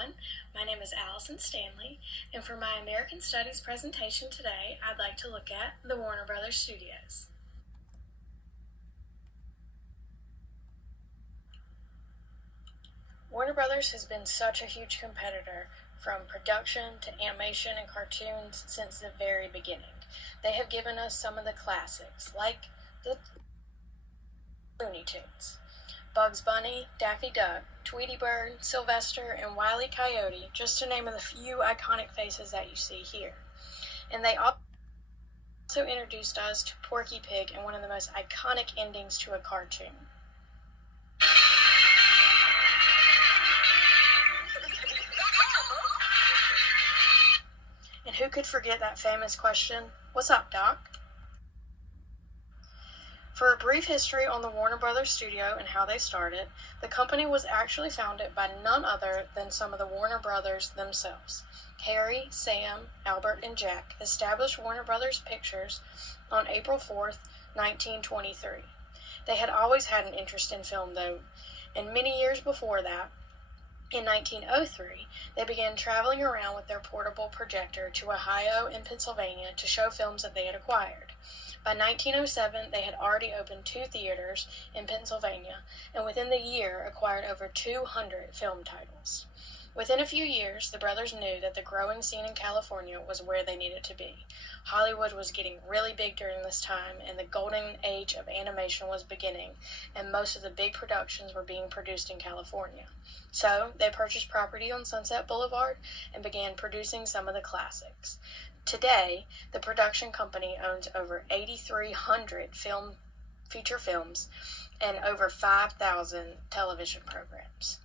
everyone. My name is Allison Stanley, and for my American Studies presentation today, I'd like to look at the Warner Brothers Studios. Warner Brothers has been such a huge competitor from production to animation and cartoons since the very beginning. They have given us some of the classics, like the Looney Tunes. Bugs Bunny, Daffy Duck, Tweety Bird, Sylvester, and Wile E. Coyote, just to name the few iconic faces that you see here. And they also introduced us to Porky Pig in one of the most iconic endings to a cartoon. And who could forget that famous question, "What's up, Doc?" For a brief history on the Warner Brothers studio and how they started, the company was actually founded by none other than some of the Warner Brothers themselves. Harry, Sam, Albert, and Jack established Warner Brothers Pictures on April 4th, 1923. They had always had an interest in film, though, and many years before that, in 1903, they began traveling around with their portable projector to Ohio and Pennsylvania to show films that they had acquired. By 1907, they had already opened 2 theaters in Pennsylvania, and within the year acquired over 200 film titles. Within a few years, the brothers knew that the growing scene in California was where they needed to be. Hollywood was getting really big during this time, and the golden age of animation was beginning, and most of the big productions were being produced in California. So, they purchased property on Sunset Boulevard and began producing some of the classics. Today, the production company owns over 8,300 feature films and over 5,000 television programs.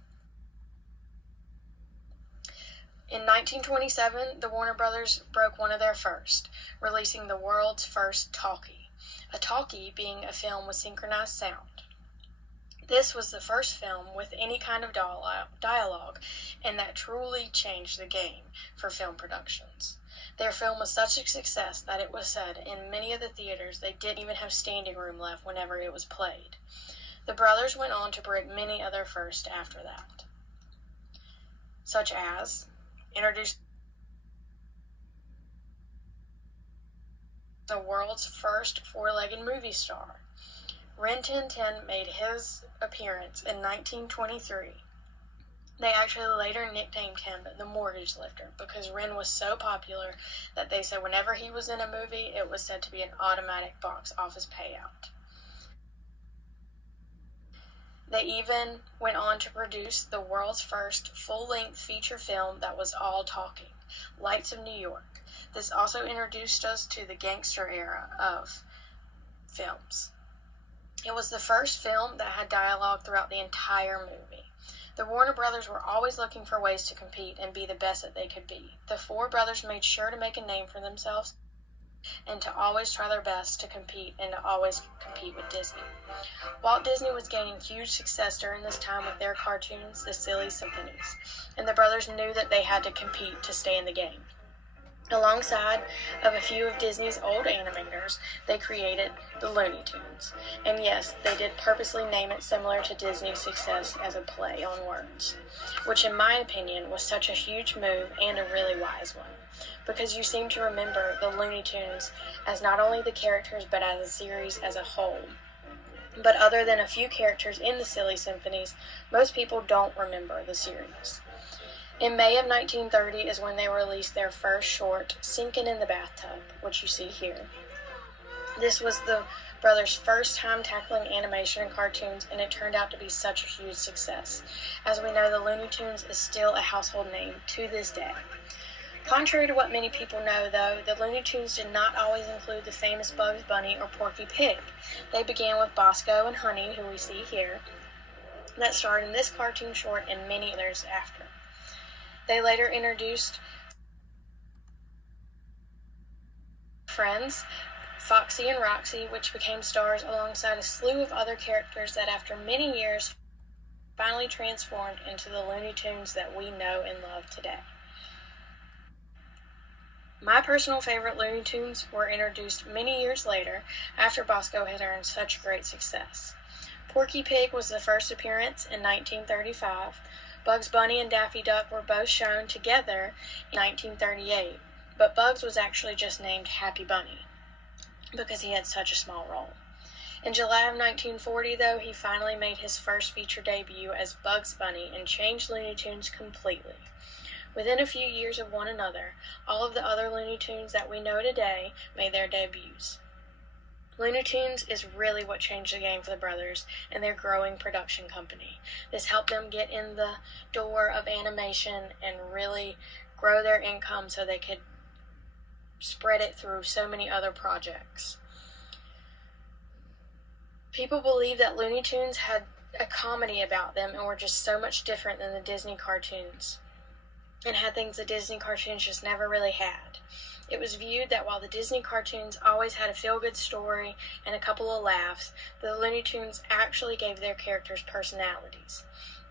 In 1927, the Warner Brothers broke one of their first, releasing the world's first talkie, a talkie being a film with synchronized sound. This was the first film with any kind of dialogue, and that truly changed the game for film productions. Their film was such a success that it was said in many of the theaters they didn't even have standing room left whenever it was played. The brothers went on to break many other firsts after that, such as introduced the world's first 4-legged movie star. Rin Tin Tin made his appearance in 1923. They actually later nicknamed him the Mortgage Lifter because Rin was so popular that they said whenever he was in a movie, it was said to be an automatic box office payout. They even went on to produce the world's first full-length feature film that was all talking, Lights of New York. This also introduced us to the gangster era of films. It was the first film that had dialogue throughout the entire movie. The Warner Brothers were always looking for ways to compete and be the best that they could be. The 4 brothers made sure to make a name for themselves and to always try their best to compete and to always compete with Disney. Walt Disney was gaining huge success during this time with their cartoons, the Silly Symphonies, and the brothers knew that they had to compete to stay in the game. Alongside of a few of Disney's old animators, they created the Looney Tunes. And yes, they did purposely name it similar to Disney's success as a play on words, which in my opinion was such a huge move and a really wise one, because you seem to remember the Looney Tunes as not only the characters but as a series as a whole. But other than a few characters in the Silly Symphonies, most people don't remember the series. In May of 1930 is when they released their first short, Sinkin' in the Bathtub, which you see here. This was the brothers' first time tackling animation and cartoons, and it turned out to be such a huge success. As we know, the Looney Tunes is still a household name to this day. Contrary to what many people know, though, the Looney Tunes did not always include the famous Bugs Bunny or Porky Pig. They began with Bosco and Honey, who we see here, that starred in this cartoon short and many others after. They later introduced friends, Foxy and Roxy, which became stars alongside a slew of other characters that after many years finally transformed into the Looney Tunes that we know and love today. My personal favorite Looney Tunes were introduced many years later after Bosco had earned such great success. Porky Pig was the first appearance in 1935. Bugs Bunny and Daffy Duck were both shown together in 1938, but Bugs was actually just named Happy Bunny because he had such a small role. In July of 1940, though, he finally made his first feature debut as Bugs Bunny and changed Looney Tunes completely. Within a few years of one another, all of the other Looney Tunes that we know today made their debuts. Looney Tunes is really what changed the game for the brothers and their growing production company. This helped them get in the door of animation and really grow their income so they could spread it through so many other projects. People believe that Looney Tunes had a comedy about them and were just so much different than the Disney cartoons, and had things the Disney cartoons just never really had. It was viewed that while the Disney cartoons always had a feel-good story and a couple of laughs, the Looney Tunes actually gave their characters personalities.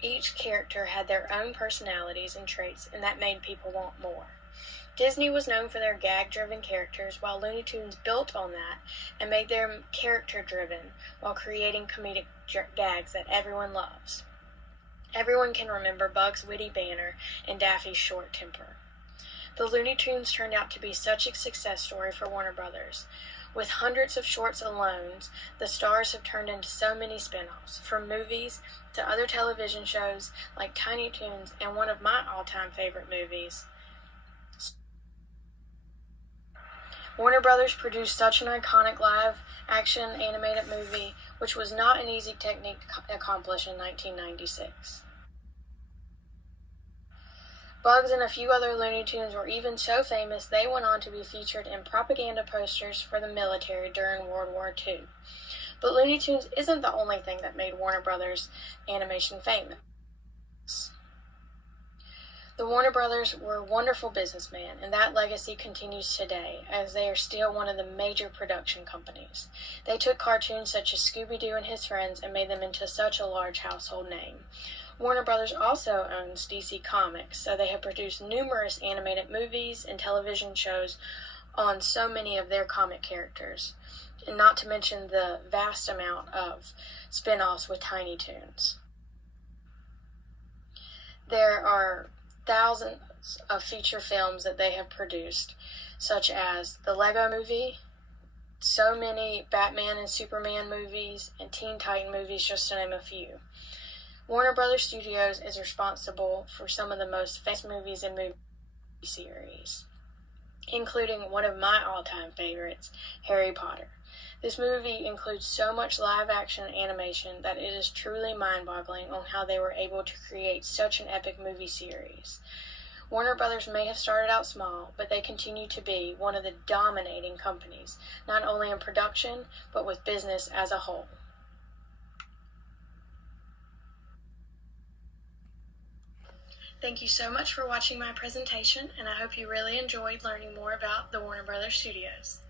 Each character had their own personalities and traits, and that made people want more. Disney was known for their gag-driven characters, while Looney Tunes built on that and made them character-driven while creating comedic gags that everyone loves. Everyone can remember Bugs' witty banter and Daffy's short temper. The Looney Tunes turned out to be such a success story for Warner Brothers. With hundreds of shorts alone, the stars have turned into so many spin-offs, from movies to other television shows like Tiny Toons and one of my all-time favorite movies. Warner Brothers produced such an iconic live-action animated movie, which was not an easy technique to accomplish in 1996. Bugs and a few other Looney Tunes were even so famous they went on to be featured in propaganda posters for the military during World War II. But Looney Tunes isn't the only thing that made Warner Brothers animation famous. The Warner Brothers were wonderful businessmen, and that legacy continues today, as they are still one of the major production companies. They took cartoons such as Scooby-Doo and his friends and made them into such a large household name. Warner Brothers also owns DC Comics, so they have produced numerous animated movies and television shows on so many of their comic characters, and not to mention the vast amount of spin-offs with Tiny Toons. There are thousands of feature films that they have produced, such as the Lego Movie, so many Batman and Superman movies, and Teen Titan movies, just to name a few. Warner Brothers Studios is responsible for some of the most famous movies and movie series, including one of my all-time favorites, Harry Potter. This movie includes so much live-action animation that it is truly mind-boggling on how they were able to create such an epic movie series. Warner Brothers may have started out small, but they continue to be one of the dominating companies, not only in production, but with business as a whole. Thank you so much for watching my presentation, and I hope you really enjoyed learning more about the Warner Brothers Studios.